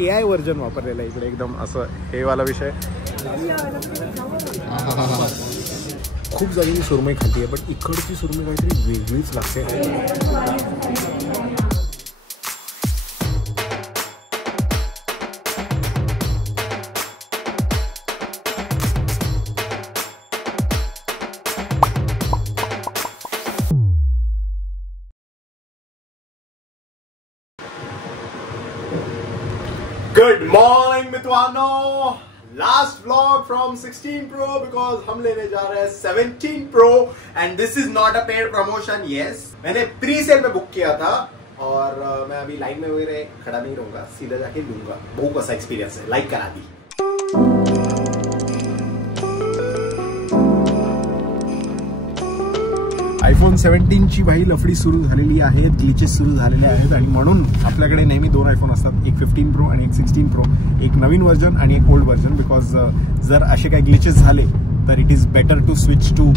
AI version वापरलेलं आहे इकडे एकदम असं हे वाला विषय. खूप जागी मी सुरमई खाती आहे पण इकडची सुरमई काहीतरी वेगळीच लागते. गुड मॉर्निंग मित्रांनो, last vlog from 16 Pro because हम लेने जा रहे हैं 17 Pro and this is not a paid promotion. Yes, मैंने प्री सेल में बुक किया था और मैं अभी लाइन में वगैरह खड़ा नहीं रहूंगा, सीधा जाके लूंगा. बहुत अच्छा एक्सपीरियंस है, लाइक करा दी. iPhone 17 ची भाई लफडी सुरू झालेली आहे, ग्लिचेस सुरू झालेले आहेत आणि म्हणून आपल्याकडे नेहमी दोन iPhone असतात, एक 15 Pro आणि एक 16 Pro, एक नवीन व्हर्जन आणि एक ओल्ड व्हर्जन. बिकॉज जर असे काही ग्लिचेस झाले तर it is better to switch to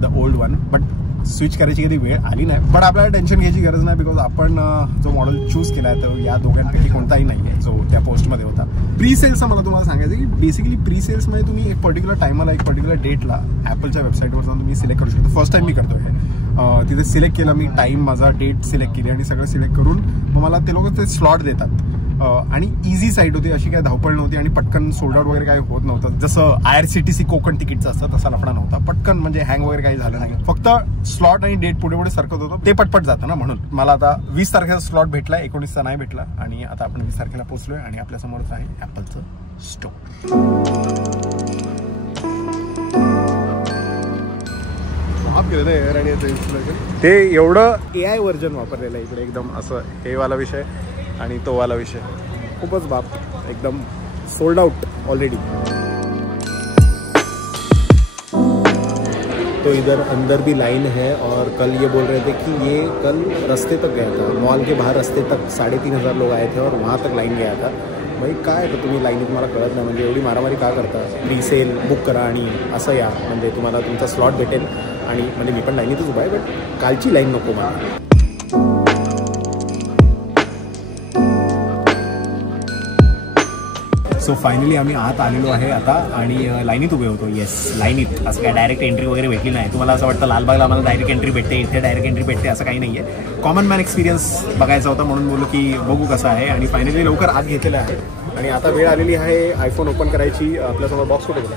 the old one. But switch करायची कधी वेळ आली नाही, पण आपल्याला टेन्शन घ्यायची गरज नाही बिकॉज आपण जो मॉडेल चूज केला आहे तर या दोघांपैकी कोणताही नाही आहे जो त्या पोस्टमध्ये होता. प्री सेल्सचा मला तुम्हाला सांगायचं की बेसिकली प्री सेल्समध्ये तुम्ही एक पर्टिक्युलर टायमाला एक पर्टिक्युलर डेटला ॲपलच्या वेबसाईटवर जाऊन तुम्ही सिलेक्ट करू शकता. फर्स्ट टाइम मी करतो हे. तिथे सिलेक्ट केलं मी, टाईम माझा, डेट सिलेक्ट केली आणि सगळं सिलेक्ट करून मग मला ते लोक ते स्लॉट देतात. आणि इझी साईट होती, अशी काही धावपळ नव्हती आणि पटकन सोल्ड आउट वगैरे काही होत नव्हतं. जसं IRCTC कोकण तिकीटचं असतं तसा लफडा नव्हता. पटकन म्हणजे हँग वगैरे काही झालं नाही, फक्त स्लॉट आणि डेट पुढे पुढे सरकत होतं, ते पटपट जातं ना. म्हणून मला आता 20 तारखेचा स्लॉट भेटला, 19चा नाही भेटला आणि आता आपण 20 तारखेला पोहोचलोय आणि आपल्यासमोरच आहे ॲपलचं स्टोर. ते एवढं AI व्हर्जन वापरलेलं आहे इकडे एकदम असं हे वाला विषय आणि तो वाला विषय. खूपच बाप, एकदम सोल्ड आउट ऑलरेडी. तो इधर अंदर भी लाइन है और कल ये बोल रहे थे कि ये कल रास्ते तक गया था, मॉल के बाहर रास्ते तक 3500 लोग आए थे और वहाँ तक लाइन गया था. भाई काय तर तुम्ही लाईनीत मला कळत नाही, म्हणजे एवढी मारामारी का करता. प्री सेल बुक करा आणि असं या, म्हणजे तुम्हाला तुमचा स्लॉट भेटेल. आणि म्हणजे मी पण लाईनीतच उभा आहे, बट कालची लाईन नको मला. सो फायनली आम्ही आत आलेलो आहे आता आणि लाईनीत उभे होतो. येस, लाईनीत. असं काय डायरेक्ट एंट्री वगैरे भेटली नाही. तुम्हाला असं वाटतं लालबागला आम्हाला डायरेक्ट एंट्री भेटते, इथे डायरेक्ट एंट्री भेटते, असं काही नाही आहे. कॉमन मॅन एक्सपिरियन्स बघायचा होता म्हणून बोललो की बघू कसं आहे. आणि फायनली लवकर आत घेतलेलं आहे आणि आता वेळ आलेली आहे आयफोन ओपन करायची. आपल्यासमोर बॉक्स कुठे गेला,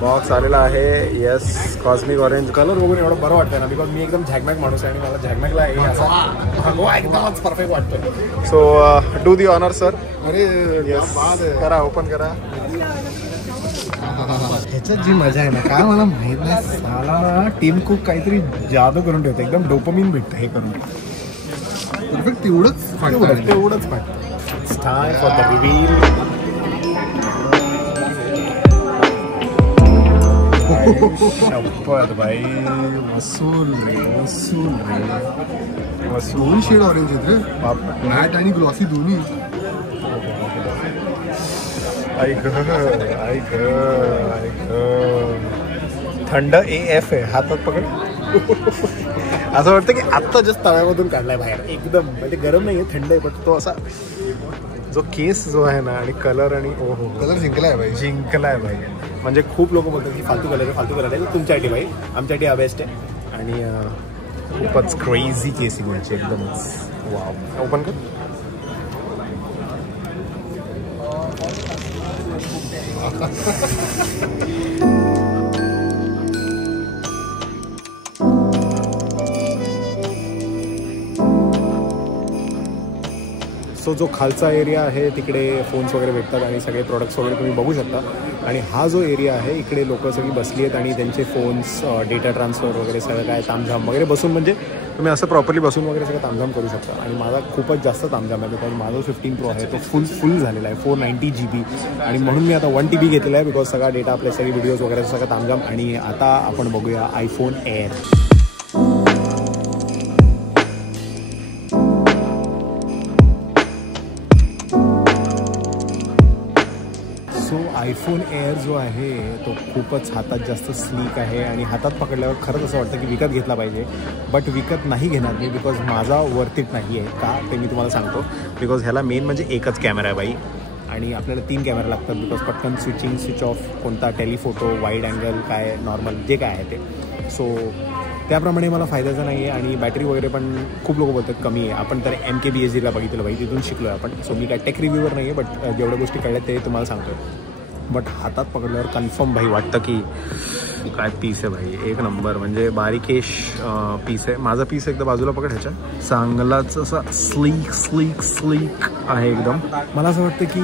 बॉक्स आलेला आहे. येस, कॉस्मिक ऑरेंज कलर बघून एवढं बरं वाटतं ना, बिकॉज मी एकदम झॅगमॅग माणूस आहे आणि मला झॅगमॅगला एकदमच परफेक्ट वाटतं. So do the honour sir. अरे येस, करा, ओपन करा. ह्याच्यात जी मजा आहे ना, काय मला माहित नाही, मला ना टीम कुक काहीतरी जादू करून ठेवतं, एकदम डोपामिन भेटतं हे करून. परफेक्ट तेवढंच वाटतं. It's time for the reveal. शपथ भाई, वसूल दोन शेड ऑरेंज आहेत रे, मॅट आणि ग्लॉसी दोन्ही. थंड AF आहे, हातात पकड. असं वाटतं की आत्ता जस्ट तव्यामधून काढलाय बाहेर. एकदम म्हणजे गरम नाही आहे, थंड आहे, पण तो असा जो केस जो आहे ना आणि कलर आणि ओहो, कलर जिंकलाय भाई. म्हणजे खूप लोक बोलतात की फालतू कलर आहे. तुमच्यासाठी भाई, आमच्यासाठी बेस्ट आहे. आणि खूपच क्रेझी केसिंग म्हणजे एकदमच वाव. ओपन कर. सो जो खालचा एरिया आहे तिकडे फोन्स वगैरे भेटतात आणि सगळे प्रोडक्ट्स वगैरे तुम्ही बघू शकता. आणि हा जो एरिया आहे इकडे लोक सगळी बसली आहेत आणि त्यांचे फोन्स, डेटा ट्रान्सफर वगैरे सगळं काय तामझाम वगैरे बसून, म्हणजे तुम्ही असं प्रॉपरली बसून वगैरे सगळं तामझाम करू शकता. आणि माझा खूपच जास्त तामझाम आहे बिकॉज माझा 15 Pro आहे तो फुल झालेला आहे, 490 GB. आणि म्हणून मी आता 1 TB घेतलेला आहे बिकॉज सगळा डेटा, आपले सगळे व्हिडिओज वगैरे सगळं तामझाम. आणि आता आपण बघूया आयफोन एअर. आयफोन एअर जो आहे तो खूपच हातात जास्त स्लीक आहे आणि हातात पकडल्यावर खरंच असं वाटतं की विकत घेतला पाहिजे. बट विकत नाही घेणार मी बिकॉज माझा वर्थ इट नाही आहे. का ते मी तुम्हाला सांगतो. बिकॉज ह्याला मेन म्हणजे एकच कॅमेरा आहे बाई, आणि आपल्याला 3 कॅमेरा लागतात बिकॉज पटकन स्विच ऑफ कोणता टेलिफोटो वाईड अँगल काय नॉर्मल जे काय आहे ते. सो त्याप्रमाणे मला फायद्याचं नाही आहे. आणि बॅटरी वगैरे पण खूप लोक बोलतात कमी आहे. आपण तर MKBHDला बघितलं भाई, तिथून शिकलो आहे आपण. सो मी काय टेक रिव्ह्यूवर नाही आहे, बट जेवढ्या गोष्टी कळल्या ते तुम्हाला सांगतो. बट हातात पकडल्यावर कन्फर्म भाई वाटतं की काय पीस आहे भाई, एक नंबर. म्हणजे बारीकेश पीस आहे. माझा पीस एकदा बाजूला पकड ह्याच्या, चांगलाच असा स्लीक आहे एकदम. मला असं वाटतं की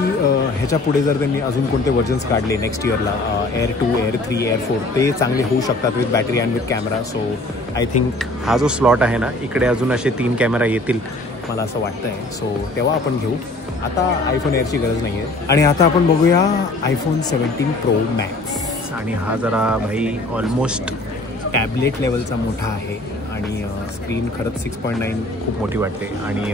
ह्याच्या पुढे जर त्यांनी अजून कोणते व्हर्जन्स काढले नेक्स्ट इयरला, Air 2, Air 3, Air 4, ते चांगले होऊ शकतात with battery and with camera. So I think हा जो स्लॉट आहे ना, इकडे अजून असे 3 कॅमेरा येतील मला असं वाटतं आहे. सो तेव्हा आपण घेऊ. आता आयफोन एअरची गरज नाही आहे. आणि आता आपण बघूया iPhone 17 Pro Max. आणि हा जरा भाई ऑलमोस्ट टॅबलेट लेवलचा मोठा आहे आणि स्क्रीन खरंच 6.9 खूप मोठी वाटते. आणि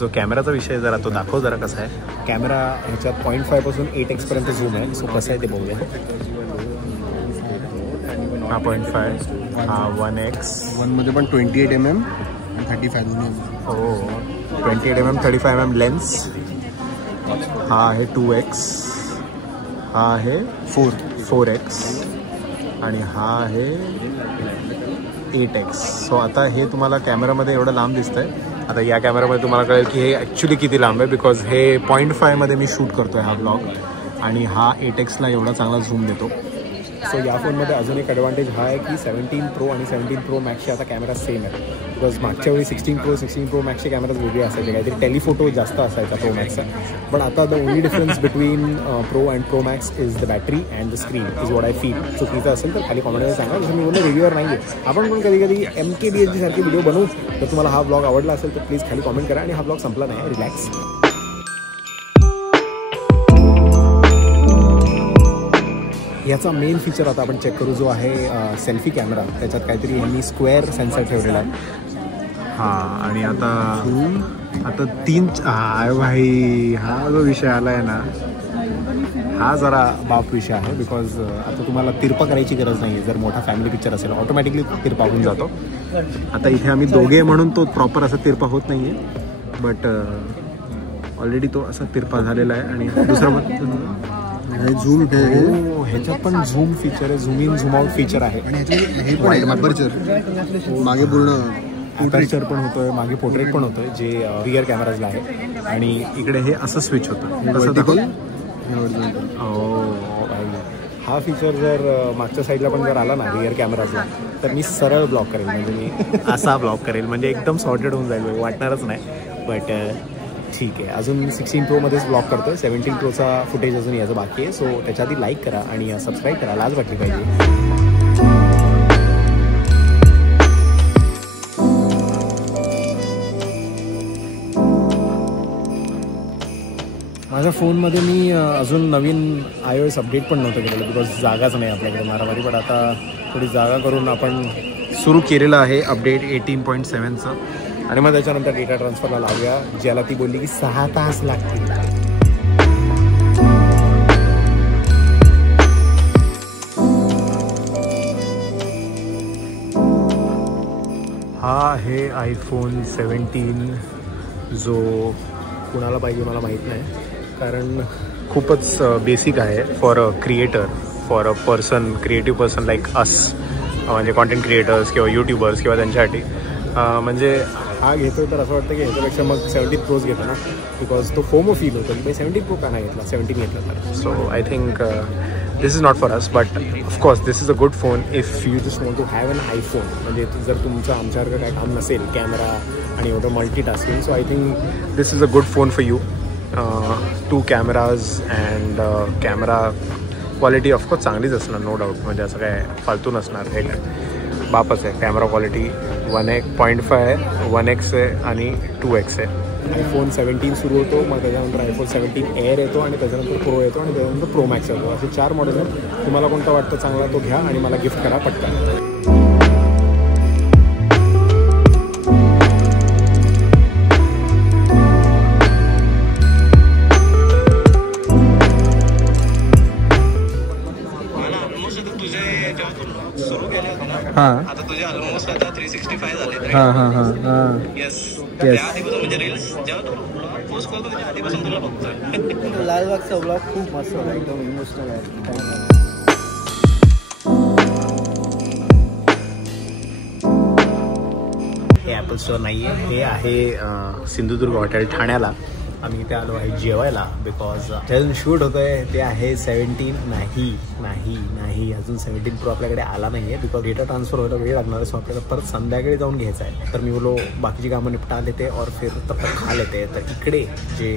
जो कॅमेराचा विषय जरा तो दाखव जरा कसा आहे. कॅमेरा ह्याच्यात 0.5 पासून 8x पर्यंत झूम आहे. सो कसं आहे ते बघूया. हा 0.5, हा 1x, 1मध्ये पण 28mm आणि 35mm. हो 28mm 35mm लेन्स. हा आहे 2x, हा आहे 4x आणि हा आहे 8x. सो आता हे तुम्हाला कॅमेरामध्ये एवढं लांब दिसतंय. आता या कॅमेरामध्ये तुम्हाला कळेल की हे ॲक्च्युली किती लांब आहे, बिकॉज हे 0.5मध्ये मी शूट करतो आहे हा ब्लॉग आणि हा 8xला एवढा चांगला झूम देतो. सो या फोनमध्ये अजून एक ॲडव्हान्टेज हा आहे की 17 Pro आणि 17 Pro Maxचे आता कॅमेरा सेम आहे. बिकॉज मागच्या वेळी 16 Pro Maxचे कॅमेराज वेगळे असायचे, काहीतरी टेलिफोटो जास्त असायचा Pro Maxचा. पण आता the only difference between Pro and Pro Max is the battery and the screen is what I feel. चुकीचं असेल तर खाली कॉमेंटमध्ये सांगा. जसं मी बोललो रिव्ह्यूवर नाही आहे. आपण पण कधी कधी MKBHD सारखे व्हिडिओ बनवू. तर तुम्हाला हा ब्लॉग आवडला असेल तर प्लीज खाली कॉमेंट करा. आणि हा ब्लॉग संपला नाही, रिलॅक्स. याचा मेन फीचर आता आपण चेक करू, जो आहे सेल्फी कॅमेरा. त्याच्यात काहीतरी यांनी स्क्वेअर सेन्सर ठेवलेला आहे. हां आणि आता 3 भाई हा जो विषय आला आहे ना, हा जरा बाप विषय आहे. बिकॉज आता तुम्हाला तिरपा करायची गरज नाही आहे. जर मोठा फॅमिली पिक्चर असेल ऑटोमॅटिकली तिरपा होऊन जातो. आता इथे आम्ही दोघे म्हणून तो प्रॉपर असा तिरपा होत नाही आहे, बट ऑलरेडी तो असा तिरपा झालेला आहे. आणि दुसरा झूम ह्याच्यात पण झूम फीचर आहे, zoom in zoom out feature आहे. आणि हे पण अपर्चर मागे पूर्ण अपर्चर पण होतोय, मागे पोर्ट्रेट पण होतोय, जे रिअर कॅमेराजला आहे. आणि इकडे हे असं स्विच होतं. कसं दाखव. हा फीचर जर मागच्या साईडला पण जर आला ना रिअर कॅमेराजला, तर मी सरळ ब्लॉक करेल. म्हणजे मी असा ब्लॉक करेल, म्हणजे एकदम सॉर्टेड होऊन जाईल, वाटणारच नाही. बट ठीक आहे, अजून 16 Proमध्येच ब्लॉक करतो. 17 Proचा फुटेज अजून याचं बाकी आहे. सो त्याच्या आधी लाईक करा आणि सबस्क्राईब करा, लाज वाटली पाहिजे. माझ्या फोनमध्ये मी अजून नवीन iOS अपडेट पण नव्हतं केलेलं, बिकॉज जागाच नाही आपल्याकडे मारामारी. पण आता थोडी जागा करून आपण सुरू केलेलं आहे अपडेट 18.7चं. आणि मग त्याच्यानंतर डेटा ट्रान्सफरला लावूया, ज्याला ती बोलली की 6 तास लागतील. हा आहे iPhone 17, जो कुणाला पाहिजे मला माहीत नाही, कारण खूपच बेसिक आहे for a creator, for a person, creative person like us, म्हणजे कॉन्टेंट क्रिएटर्स किंवा यूट्यूबर्स किंवा त्यांच्यासाठी. म्हणजे हा घेतो तर असं वाटतं की ह्याच्यापेक्षा मग 17 Pro's घेतो ना, बिकॉज तो फोमो फील होतो की 17 Pro का नाही घेतला, 17 घेतला तर. So I think this is not for us, but of course this is a good phone if you just want to have an iPhone. म्हणजे जर तुमचं आमच्यासारखं काही काम नसेल, कॅमेरा आणि एवढं multitasking, so I think this is a good phone for you. 2 cameras and camera quality of course चांगलीच असणार, नो डाऊट. म्हणजे असं काय फालतू नसणार, हे बापच आहे. कॅमेरा क्वालिटी 1.5 आहे, 1x आहे आणि 2x आहे. iPhone 17 सुरू होतो, मग त्याच्यानंतर iPhone 17 Air येतो आणि त्याच्यानंतर Pro येतो आणि त्याच्यानंतर Pro Max येतो. असे 4 मॉडेल आहेत. तुम्हाला कोणता वाटतं चांगला तो घ्या आणि मला गिफ्ट करा पटकन. आता तुझे ऑलमोस्ट आता 365 झाले. हां. येस. त्या आधी म्हणजे रील्स जेव्हा तू पोस्ट करतो त्याच्या आधीपासून तुला बघतोय. लालबागचा ब्लॉग खूप मस्त होता, एकदम इमोशनल आहे. हे ॲपल स्टोअर नाही आहे, हे आहे सिंधुदुर्ग हॉटेल ठाण्याला. आम्ही इथे आलो आहे जेवायला बिकॉज ज्यातून शूट होतं आहे ते आहे 17. नाही अजून 17 प्रो आपल्याकडे आला नाही आहे बिकॉज डेटा ट्रान्सफर व्हायला वेळ लागणार आहे. सो आपल्याला परत संध्याकाळी जाऊन घ्यायचं आहे. तर मी बोलो बाकीची कामं निपटा लेते और फिर तब तक खा लेते. तर इकडे जे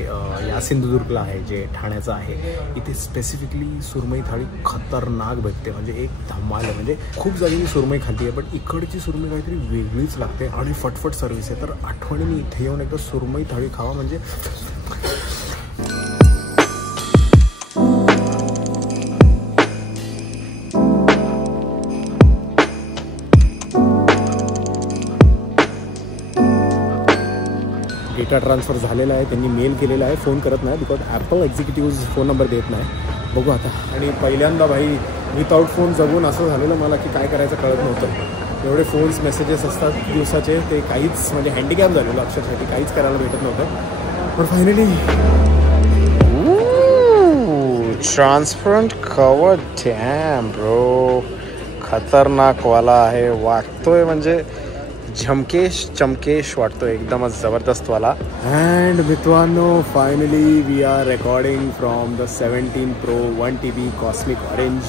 या सिंधुदुर्गला आहे, जे ठाण्याचं आहे, इथे स्पेसिफिकली सुरमई थाळी खतरनाक भेटते. म्हणजे एक धमाल आहे. म्हणजे खूप जागी मी सुरमई खाल्ली आहे पण इकडची सुरमई काहीतरी वेगळीच लागते आणि फटफट सर्व्हिस आहे. तर आठवणीने इथे येऊन एकदा सुरमई थाळी खावा म्हणजे डेटा ट्रान्सफर झालेला आहे. त्यांनी मेल केलेला आहे, फोन करत नाही because Apple executive phone number देत नाही. बघू आता. आणि पहिल्यांदा भाई विदाऊट फोन जगून असं झालेलं मला की काय करायचं कळत नव्हतं. एवढे फोन्स मेसेजेस असतात दिवसाचे, ते काहीच म्हणजे हँडिकॅप झालेलं अक्षरशः, काहीच करायला भेटत नव्हतं. पण finally transparent cover. Dam bro, खतरनाक वाला आहे. वाटतोय म्हणजे चमकेश वाटतोय, एकदमच जबरदस्त वाला. अँड मित्रांनो finally we are recording from the 17 Pro 1 TB cosmic orange.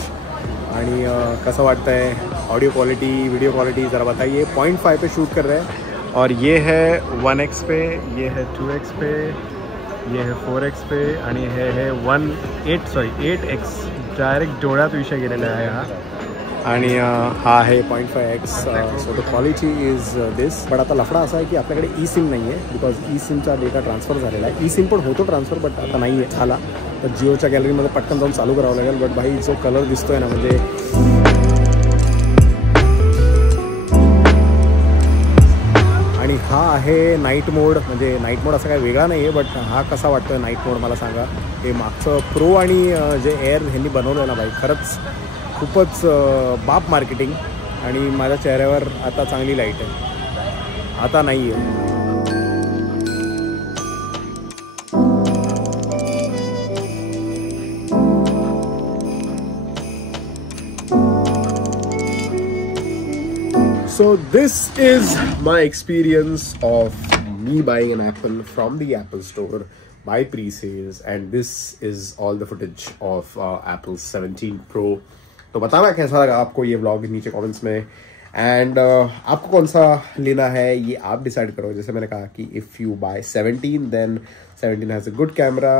आणि कसं वाटतंय ऑडियो क्वालिटी, वीडियो क्वालिटी जरा बताइए. 0.5 पे शूट कर रहे हैं और ये है 1x पे, ये है 2x पे, ये है 4x पे आणि हे है 8x. डायरेक्ट डोळ्यात विषय गेलेला आहे हा. आणि हा आहे 0.5x. So the quality is this. पण आता लफडा असा आहे की आपल्याकडे ई सिम नाही आहे बिकॉज ई सिमचा डेटा ट्रान्सफर झालेला आहे. ई सिम पण होतो ट्रान्सफर बट आता नाही आहे झाला. तर जिओच्या गॅलरीमध्ये पटकन जाऊन चालू करावं लागेल. बट भाई जो कलर दिसतोय ना म्हणजे आणि हा आहे नाईट मोड. म्हणजे नाईट मोड असा काही वेगळा नाही आहे बट हा कसा वाटतोय नाईट मोड मला सांगा. हे मागचं प्रो आणि जे एअर ह्यांनी बनवलं ना भाई, खरंच खूपच बाप मार्केटिंग. आणि माझ्या चेहऱ्यावर आता चांगली लाईट आहे, आता नाही आहे. So this is my experience of me buying an Apple from the Apple Store by pre-sales, and this is all the footage of Apple 17 Pro. तो बताना कैसा लगा आपको ये व्लॉग नीचे कमेंट्स में. एंड आपको कौन सा लेना है ये आप डिसाइड करो. जैसे मैंने कहा कि if you buy 17 then 17 has a good camera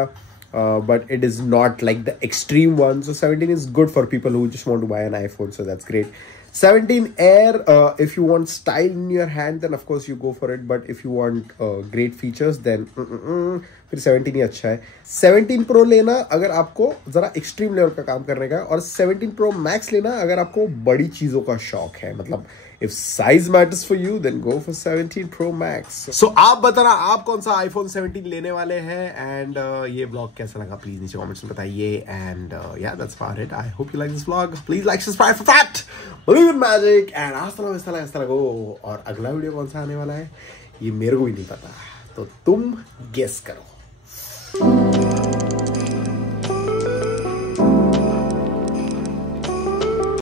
but it is not like the extreme one. So 17 is good for people who just want to buy an iPhone, so that's great. 17 Air, if you want style in your hand then of course you go for it, but if you want great features then फिर 17 ही अच्छा है. 17 Pro लेना अगर आपको ज़रा extreme level का काम करने का, और 17 Pro Max लेना अगर आपको बड़ी चीज़ों का शौक है. मतलब if size matters for you then go for 17 Pro Max. So आप बताना आप कौन सा iPhone 17 लेने वाले हैं. एंड ये ब्लॉग कैसा लगा प्लीज नीचे कमेंट्स में बताइए. End yeah, that's about it. I hope you like this vlog. Please like, subscribe for that. Believe in magic. And hasta luego. और अगला वीडियो कौन सा आने वाला है ये मेरे को भी नहीं पता, तो तुम गेस करो.